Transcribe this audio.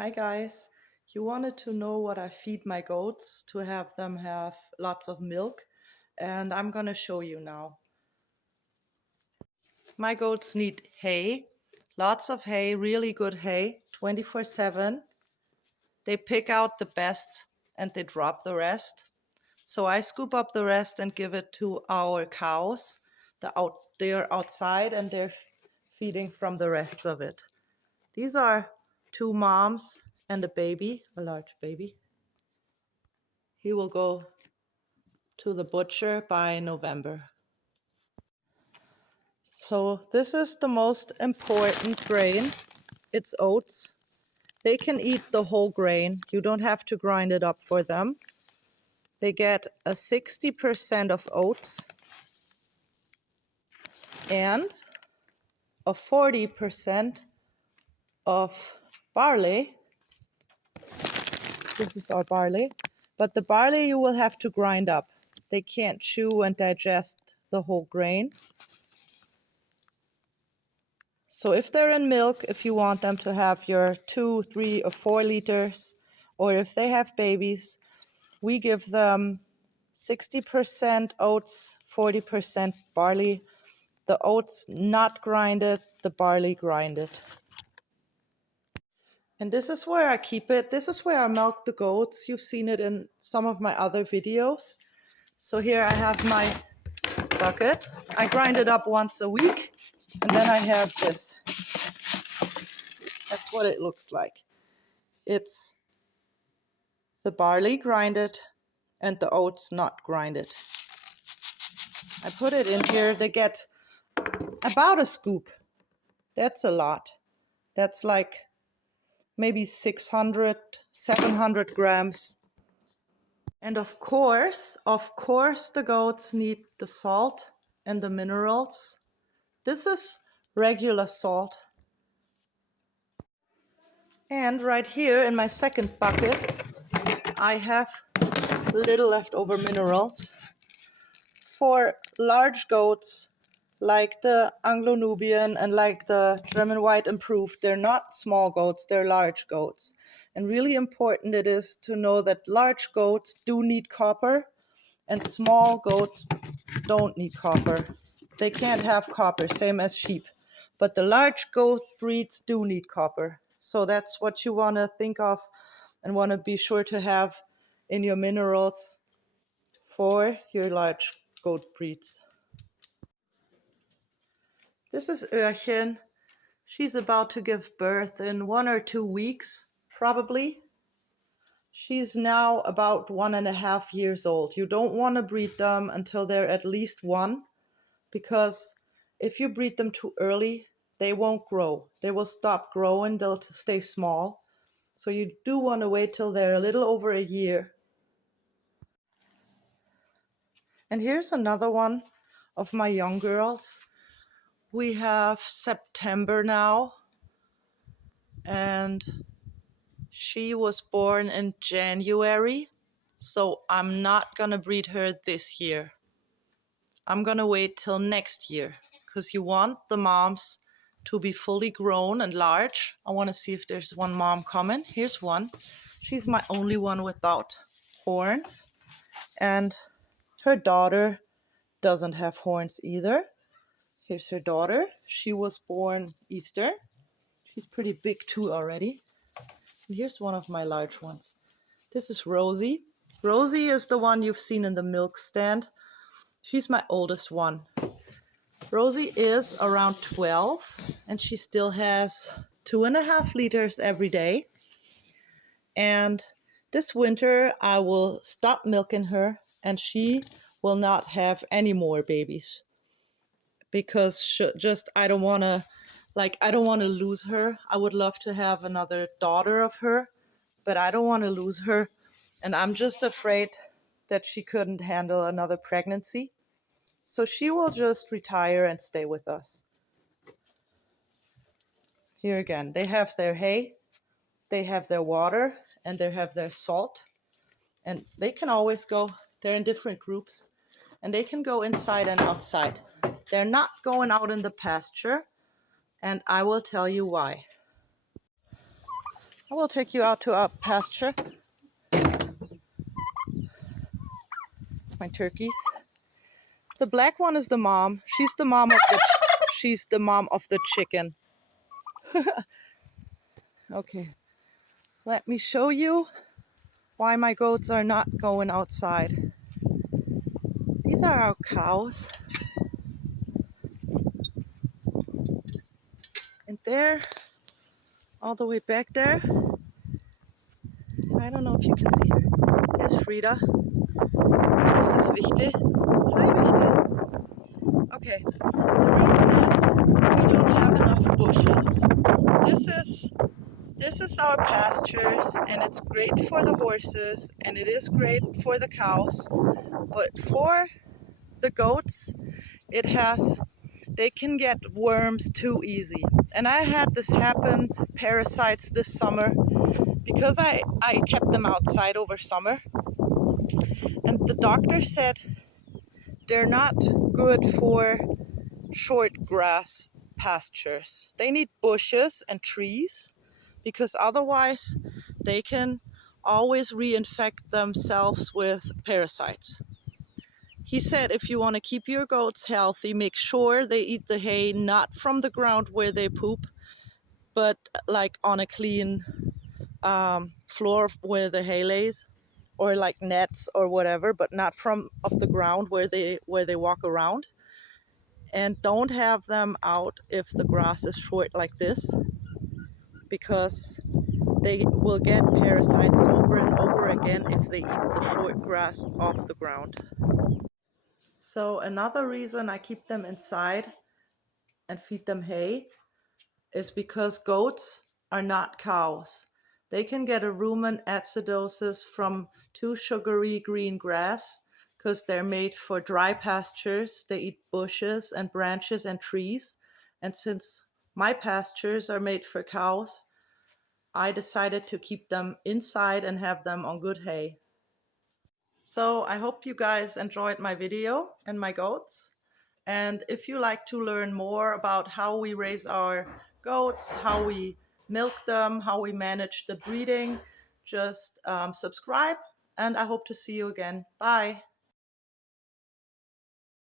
Hi guys, you wanted to know what I feed my goats to have them have lots of milk, and I'm gonna show you now. My goats need hay, lots of hay, really good hay, 24/7. They pick out the best and they drop the rest. So I scoop up the rest and give it to our cows. They're outside and they're feeding from the rest of it. These are two moms and a baby, a large baby. He will go to the butcher by November. So this is the most important grain. It's oats. They can eat the whole grain. You don't have to grind it up for them. They get a 60% of oats and a 40% of barley. This is our barley. But the barley you will have to grind up. They can't chew and digest the whole grain. So if they're in milk, if you want them to have your 2, 3, or 4 liters, or if they have babies, we give them 60% oats, 40% barley. The oats not grinded, the barley grinded. And this is where I keep it. This is where I milk the goats. You've seen it in some of my other videos. So here I have my bucket. I grind it up once a week, and then I have this. That's what it looks like. It's the barley grinded and the oats not grinded. I put it in here. They get about a scoop. That's a lot. That's like maybe 600, 700 grams. And of course, the goats need the salt and the minerals. This is regular salt. And right here in my second bucket, I have little leftover minerals. For large goats, like the Anglo-Nubian and like the German White Improved, they're not small goats, they're large goats. And really important it is to know that large goats do need copper and small goats don't need copper. They can't have copper, same as sheep. But the large goat breeds do need copper. So that's what you want to think of and want to be sure to have in your minerals for your large goat breeds. This is Öhrchen. She's about to give birth in 1 or 2 weeks, probably. She's now about 1.5 years old. You don't want to breed them until they're at least 1, because if you breed them too early, they won't grow. They will stop growing, they'll stay small. So you do want to wait till they're a little over a year. And here's another one of my young girls. We have September now, and she was born in January, so I'm not gonna breed her this year. I'm gonna wait till next year, because you want the moms to be fully grown and large. I want to see if there's one mom coming. Here's one. She's my only one without horns, and her daughter doesn't have horns either. Here's her daughter. She was born Easter. She's pretty big too already. And here's one of my large ones. This is Rosie. Rosie is the one you've seen in the milk stand. She's my oldest one. Rosie is around 12 and she still has 2.5 liters every day. And this winter I will stop milking her and she will not have any more babies, because I don't want to lose her. I would love to have another daughter of her, but I don't want to lose her, and I'm just afraid that she couldn't handle another pregnancy. So she will just retire and stay with us. Here again, they have their hay, they have their water, and they have their salt, and they can always go, they're in different groups, and they can go inside and outside. They're not going out in the pasture, and I will tell you why. I will take you out to our pasture. My turkeys. The black one is the mom. She's the mom of the chicken. Okay, let me show you why my goats are not going outside. These are our cows. And there, all the way back there, I don't know if you can see her. There's Frida. This is Wichte. Hi, Wichte. Okay, the reason is we don't have enough bushes. This is our pastures, and it's great for the horses, and it is great for the cows. But for the goats, they can get worms too easy. And I had this happen, parasites this summer, because I kept them outside over summer. And the doctor said they're not good for short grass pastures. They need bushes and trees, because otherwise they can always reinfect themselves with parasites. He said if you want to keep your goats healthy, make sure they eat the hay not from the ground where they poop, but like on a clean floor where the hay lays, or like nets or whatever, but not from off the ground where they walk around. And don't have them out if the grass is short like this, because they will get parasites over and over again if they eat the short grass off the ground. So another reason I keep them inside and feed them hay is because goats are not cows. They can get a rumen acidosis from too sugary green grass because they're made for dry pastures. They eat bushes and branches and trees. And since my pastures are made for cows, I decided to keep them inside and have them on good hay. So I hope you guys enjoyed my video and my goats. And if you like to learn more about how we raise our goats, how we milk them, how we manage the breeding, just subscribe, and I hope to see you again. Bye.